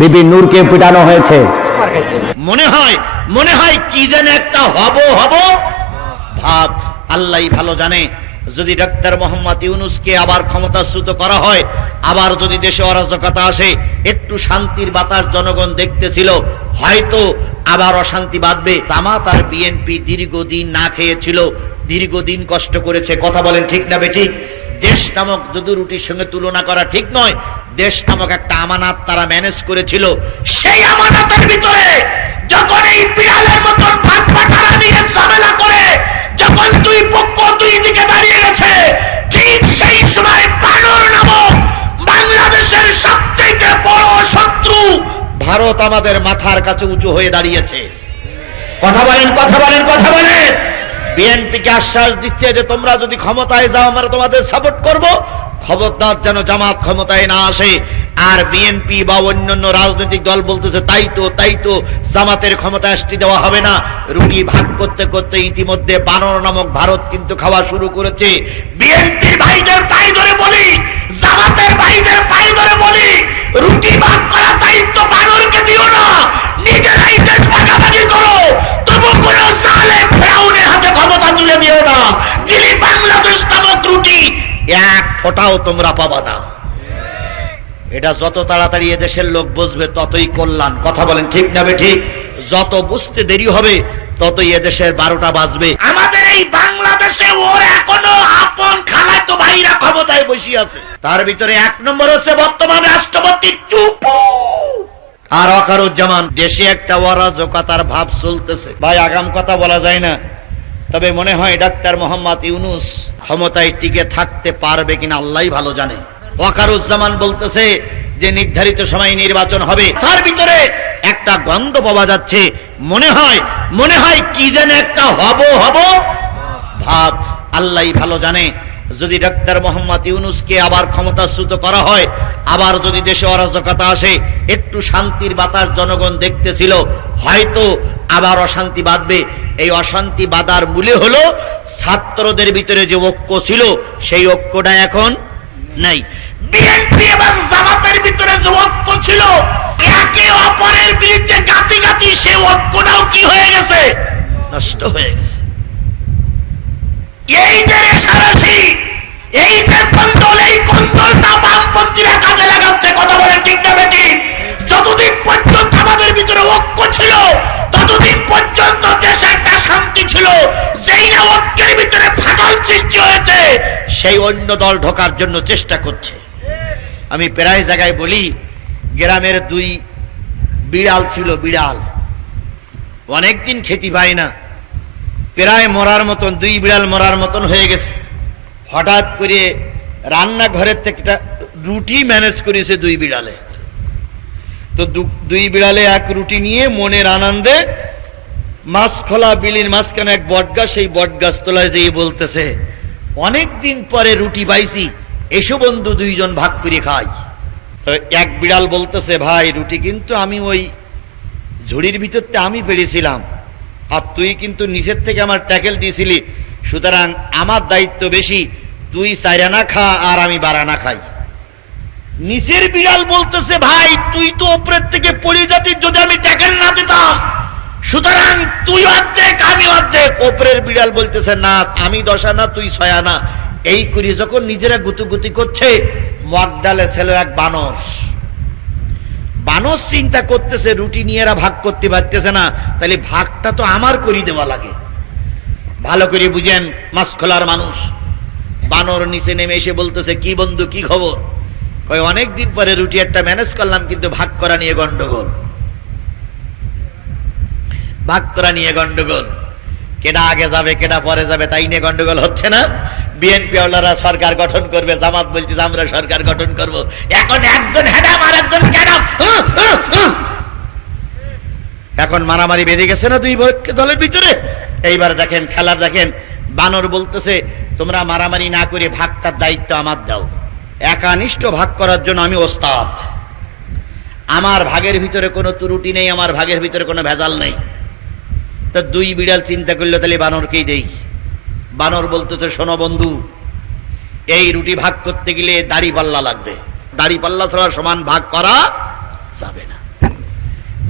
বিবি নূরকে পিটানো হয়েছে। মনে হয় মনে হয় কি যেন একটা হব হব? ভাব, আল্লাহ ভালো জানে। যদি ডাক্তার মোহাম্মদ ইউনুসকে আবার ক্ষমতাচ্যুত করা হয়, আবার যদি দেশে অরাজকতা আসে, একটু শান্তির বাতাস জনগণ দেখতেছিল, হয়তো আবার অশান্তি বাঁধবে। তামাত আর বিএনপি দীর্ঘদিন না খেয়েছিল, দীর্ঘদিন কষ্ট করেছে। কথা বলেন ঠিক না বে ঠিক? দেশ নামক যদি রুটির সঙ্গে তুলনা করা ঠিক নয়। দেশ নামক একটা আমানাত তারা ম্যানেজ করেছিল, সেই আমানাতের ভিতরে যখন এই বিড়ালের মতন ভাগ নিয়ে ঝামেলা করে, যখন দুই পক্ষ দুই দিকে দাঁড়িয়ে গেছে, ঠিক সেই সময় বানর নামক বাংলাদেশের সবচেয়ে বড় শত্রু ভারত আমাদের মাথার কাছে উঁচু হয়ে দাঁড়িয়েছে। কথা বলেন কথা বলেন কথা বলেন। বিএনপিকে আশ্বাস দিচ্ছে যে তোমরা যদি ক্ষমতায় যাও, আমরা তোমাদের সাপোর্ট করব। খবরদার যেন জামাত ক্ষমতায় না আসে। আর বিএনপি বা অন্যান্য রাজনৈতিক দল বলতেছে, তাই তো তাই তো, জামাতের ক্ষমতা আসতে দেওয়া হবে না। রুটি ভাগ করতে করতে ইতিমধ্যে বানর নামক ভারত কিন্তু খাওয়া শুরু করেছে। বিএনপির ভাইদের পায়ে ধরে বলি ফোঁটাও তোমরা পাবা না। এটা যত তাড়াতাড়ি এদেশের লোক বুঝবে ততই কল্যাণ। কথা বলেন ঠিক না ঠিক? যত বুঝতে দেরি হবে ততই এদেশের বারোটা বাজবে। আমাদের এই বাংলাদেশে ওর এখনও আপন খালায় তো ভাইরা ক্ষমতায় বসে আছে। তার ভিতরে এক নম্বর হচ্ছে বর্তমান রাষ্ট্রপতি চুপু। আর অকারুজ্জামান দেশে একটা অরাজকতার ভাব চলতেছে। ভাই আগাম কথা বলা যায় না। তবে মনে হয় ডাক্তার মোহাম্মদ ইউনুস ক্ষমতায় টিকে থাকতে পারবে কিনা আল্লাহ ভালো জানে। ওয়াকারুজ্জামান বলতেছে যে নির্ধারিত সময় নির্বাচন হবে। তার ভিতরে একটা গন্ধ পাওয়া যাচ্ছে। মনে হয় মনে হয় কি যেন একটা হব হব। ভাব, আল্লাহ ভালো জানে। যদি ডাক্তার মোহাম্মদ ইউনুসকে আবার ক্ষমতাচ্যুত করা হয়, আবার যদি দেশে অরাজকতা আসে, একটু শান্তির বাতাস জনগণ দেখতেছিল। হয়তো আবার অশান্তি বাঁধবে। এই অশান্তি বাঁধার মূলে হলো ছাত্রদের ভিতরে যে ঐক্য ছিল, সেই ঐক্যটা এখন নাই। বিএনপি এবং জামাতের ভিতরে যে ঐক্য ছিল, একে অপরের বিরুদ্ধে গাতি গাতি সে ঐক্যটাও কি হয়ে গেছে? নষ্ট হয়ে গেছে। এই যে রেশারেশি, এই যে কন্দল এই সেই অন্য দল ঢোকার জন্য চেষ্টা করছে। আমি প্রায় জায়গায় বলি, গ্রামের দুই বিড়াল ছিল বিড়াল। অনেকদিন খেতে পায় না। প্রায় মরার মতন, দুই বিড়াল মরার মতন হয়ে গেছে। হঠাৎ করে রান্নাঘরের থেকে একটা রুটি ম্যানেজ করেছে দুই বিড়ালে। তো দুই বিড়ালে এক রুটি নিয়ে মনের আনন্দে মাছ খোলা, বিলির মাঝখানে এক বটগাছ, সেই বটগাছ তোলায় যেয়ে বলতেছে অনেক দিন পরে রুটি পাইছি এসো বন্ধু দুইজন ভাগ করে খাই। এক বিড়াল বলতেছে, ভাই, রুটি কিন্তু আমি ওই ঝুড়ির ভিতরতে আমি পেরেছিলাম আর তুই কিন্তু নিচের থেকে আমার ট্যাকেল দিয়েছিলি। সুতরাং আমার দায়িত্ব বেশি, তুই চাইরানা খা আর আমি বারানা খাই। নিচের বিড়াল বলতেছে, ভাই, তুই তো ওপরের থেকে যাতি যদি আমি ট্যাকেল না দিতাম সুতরাং তুই অর্ধেক, আমি অর্ধেক। ওপরের বিড়াল বলতেছে, না, আমি দশানা তুই ছয়ানা এই করি যখন নিজেরা গুতুগুতি করছে মগডালে ছিল এক বানর। বানর চিন্তা করতেছে, রুটি নিয়ে ভাগ করতে পারতেছে না, তাহলে ভাগটা তো আমার করি দেওয়া লাগে। ভালো করে বুঝেন, মাছ খোলার মানুষ। বানর নিচে নেমে এসে বলতেছে, কি বন্ধু, কি খবর? অনেক দিন পরে রুটি একটা ম্যানেজ করলাম, কিন্তু ভাগ করা নিয়ে গন্ডগোল। ভাগ করা নিয়ে গন্ডগোল। কেডা আগে যাবে কেডা পরে যাবে তাই নিয়ে গন্ডগোল হচ্ছে না। বিএনপি ওলারা সরকার গঠন করবে জামাত বলছে আমরা সরকার গঠন করব। এখন একজন হ্যাডাম আর একজন ক্যাডাম। উহ, উহ, উহ। এখন মারামারি বেঁধে গেছে না দুই দলের ভিতরে? এইবার দেখেন খেলার দেখেন বানর বলতেছে তোমরা মারামারি না করে ভাগটার দায়িত্ব আমার দাও। একানিষ্ঠ ভাগ করার জন্য আমি ওস্তাদ। আমার ভাগের ভিতরে কোনো ত্রুটি নেই আমার ভাগের ভিতরে কোনো ভেজাল নেই। তা দুই বিড়াল চিন্তা করল, তাহলে বানরকেই দেই। বানর বলতেছে, শোনো বন্ধু, এই রুটি ভাগ করতে গেলে দাড়ি পাল্লা লাগবে। দাড়ি পাল্লা ছাড়া সমান ভাগ করা যাবে না।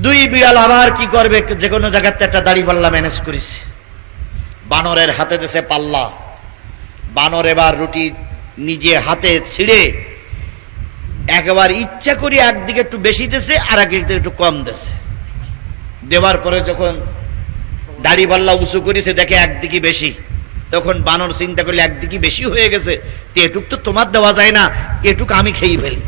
দুই বিড়াল আবার কি করবে? যে কোনো জায়গাতে একটা দাড়ি পাল্লা ম্যানেজ করিস। বানরের হাতে দেশে পাল্লা। বানর এবার রুটি নিজে হাতে ছিঁড়ে একবার ইচ্ছা করি একদিকে একটু বেশি দেশে আর একদিকে একটু কম দেছে। দেওয়ার পরে যখন দাড়ি পাল্লা উঁচু করেছে দেখে একদিকে বেশি। তখন বানর চিন্তা করলে একদিকে বেশি হয়ে গেছে। এটুক তো তোমার দেওয়া যায় না, এটুক আমি খেয়ে ফেলি।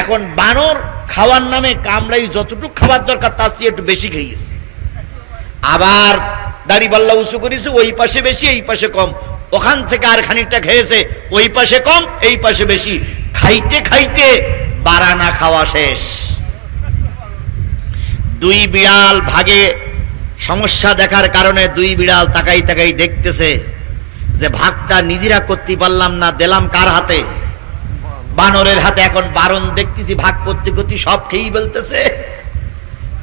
এখন বানর খাওয়ার নামে কামড়াই যতটুকু খাবার দরকার, তার চেয়ে একটু বেশি খেয়েছে। আবার দাড়ি পাল্লা উঁচু করেছে, ওই পাশে বেশি, এই পাশে কম। ওখান থেকে আর খানিকটা খেয়েছে, ওই পাশে কম, এই পাশে বেশি। খাইতে খাইতে বারানা খাওয়া শেষ। দুই বিড়াল ভাগে সমস্যা দেখার কারণে দুই বিড়াল তাকাই তাকাই দেখতেছে যে ভাগটা নিজেরা করতে পারলাম না, দিলাম কার হাতে? বানরের হাতে এখন বারণ দেখতেছি, ভাগ করতে করতে সব খেয়েই বলতেছে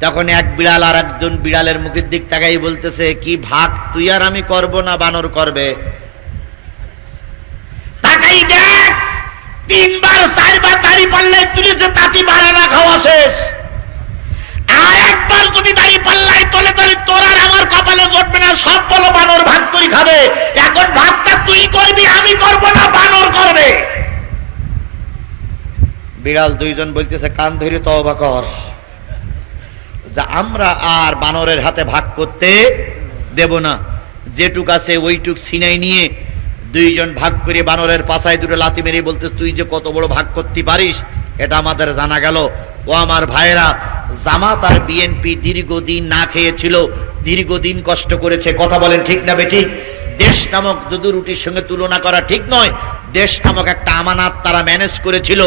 তখন এক বিড়াল আর একজন বিড়ালের মুখের দিক তাকাই বলতেছে, কি ভাগ তুই আর আমি করব না, বানর করবে? তাকাই দেখ, তিনবার, চারবার দাড়ি পাল্লাই তুলেছে, তাতি বারানা খাওয়া বিড়াল দুইজন বলতেছে, কান ধরে তওবা কর। যা আমরা আর বানরের হাতে ভাগ করতে দেব না। যেটুক আছে ওইটুক সিনাই নিয়ে দুইজন ভাগ করে বানরের পাশায় দুটো লাতি মেরে বলতে তুই যে কত বড় ভাগ করতে পারিস, এটা আমাদের জানা গেল। ও আমার ভাইয়েরা, জামাত আর বিএনপি দীর্ঘদিন না খেয়েছিল, দীর্ঘদিন কষ্ট করেছে। কথা বলেন ঠিক না বেঠিক? দেশ নামক যদি রুটির সঙ্গে তুলনা করা ঠিক নয়। দেশ নামক একটা আমানাত তারা ম্যানেজ করেছিল,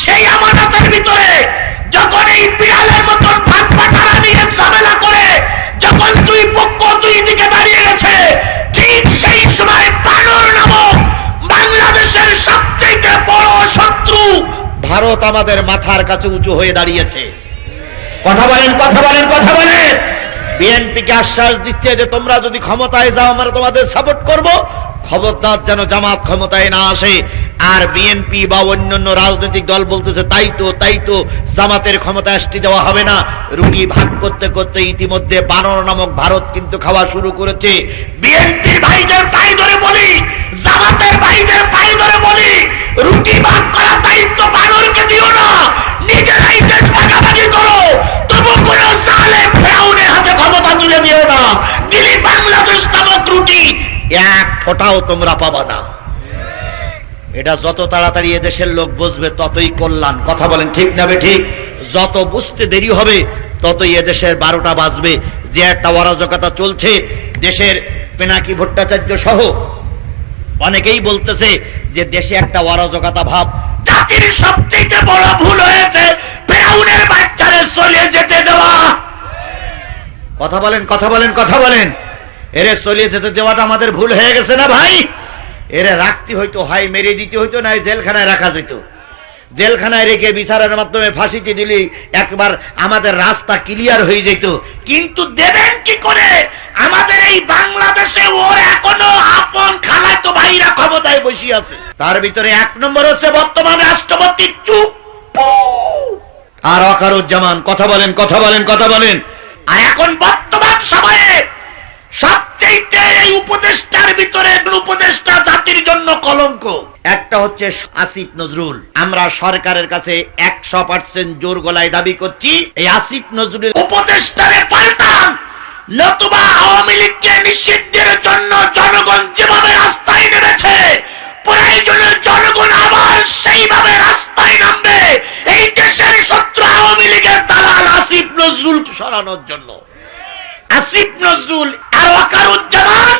সেই আমানাতের ভিতরে যখন এই বিড়ালের মতন ভাগ নিয়ে ঝামেলা করে, যখন দুই পক্ষ দুই দিকে দাঁড়িয়ে গেছে, ঠিক সেই সময় বানর নামক বাংলাদেশের সবচেয়ে বড় শত্রু ভারত আমাদের মাথার কাছে উঁচু হয়ে দাঁড়িয়েছে। কথা বলেন কথা বলেন কথা বলেন। বিএনপিকে আশ্বাস দিচ্ছে যে তোমরা যদি ক্ষমতায় যাও, আমরা তোমাদের সাপোর্ট করব। খবরদার যেন জামাত ক্ষমতায় না আসে। আর বিএনপি বা অন্যান্য রাজনৈতিক দল বলতেছে, তাই তো তাই তো, জামাতের ক্ষমতায় আসতে দেওয়া হবে না। রুটি ভাগ করতে করতে ইতিমধ্যে বানর নামক ভারত কিন্তু খাওয়া শুরু করেছে। বিএনপির ভাইদের পাই ধরে বলি, জামাতের ভাইদের পাই ধরে বলি, রুটি ভাগ করার দায়িত্ব বানরকে দিও না। নিজেরাই ফোঁটাও তোমরা পাবা না। এটা যত তাড়াতাড়ি এদেশের লোক বুঝবে, ততই কল্যাণ। কথা বলেন ঠিক না ঠিক? যত বুঝতে দেরি হবে, ততই এদেশের বারোটা বাজবে। যে একটা অরাজকতা চলছে, দেশের পেনাকি ভট্টাচার্য সহ অনেকেই বলতেছে যে দেশে একটা অরাজকতা ভাব। জাতির সবচেয়ে বড় ভুল হয়েছে বাচ্চারে চলে যেতে দেওয়া। কথা বলেন কথা বলেন কথা বলেন। এরে চলিয়ে যেতে দেওয়াটা আমাদের ভুল হয়ে গেছে না ভাই? এরে রাখতে হইতো হয় মেরে দিতে হইতো না জেলখানায় রাখা যেত। জেলখানায় রেখে বিচারের মাধ্যমে ফাঁসিতে দিলে একবার আমাদের রাস্তা ক্লিয়ার হয়ে যেত। কিন্তু দেবেন কি করে? আমাদের এই বাংলাদেশে ওর এখনও আপন খালায় তো ভাইরা ক্ষমতায় বসে আছে। তার ভিতরে এক নম্বর হচ্ছে বর্তমান রাষ্ট্রপতি চুপ। আর অকারুজ্জামান, কথা বলেন কথা বলেন কথা বলেন। আর এখন বর্তমান সময়ে সবচেয়ে এই উপদেষ্টার ভিতরে উপদেষ্টা জাতির জন্য কলঙ্ক। একটা হচ্ছে আসিফ নজরুল। আমরা সরকারের কাছে একশো পার্সেন্ট জোর গলায় দাবি করছি, এই আসিফ নজরুলের উপদেষ্টারে পাল্টান, নতুবা আওয়ামী লীগকে নিষিদ্ধের জন্য জনগণ যেভাবে রাস্তায় নেমেছে, প্রয়োজনে জনগণ আবার সেইভাবে রাস্তায় নামবে। এই দেশের শত্রু আওয়ামী লীগের দালাল আসিফ নজরুল সরানোর জন্য। আসিফ নজরুল, আর ওয়াকারুজ্জামান,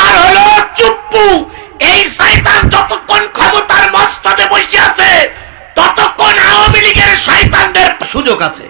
আর হলো চুপ্পু। এই শয়তান যতক্ষণ ক্ষমতার মস্তদে বসে আছে, ততক্ষণ আওয়ামী লীগের শয়তানদের সুযোগ আছে।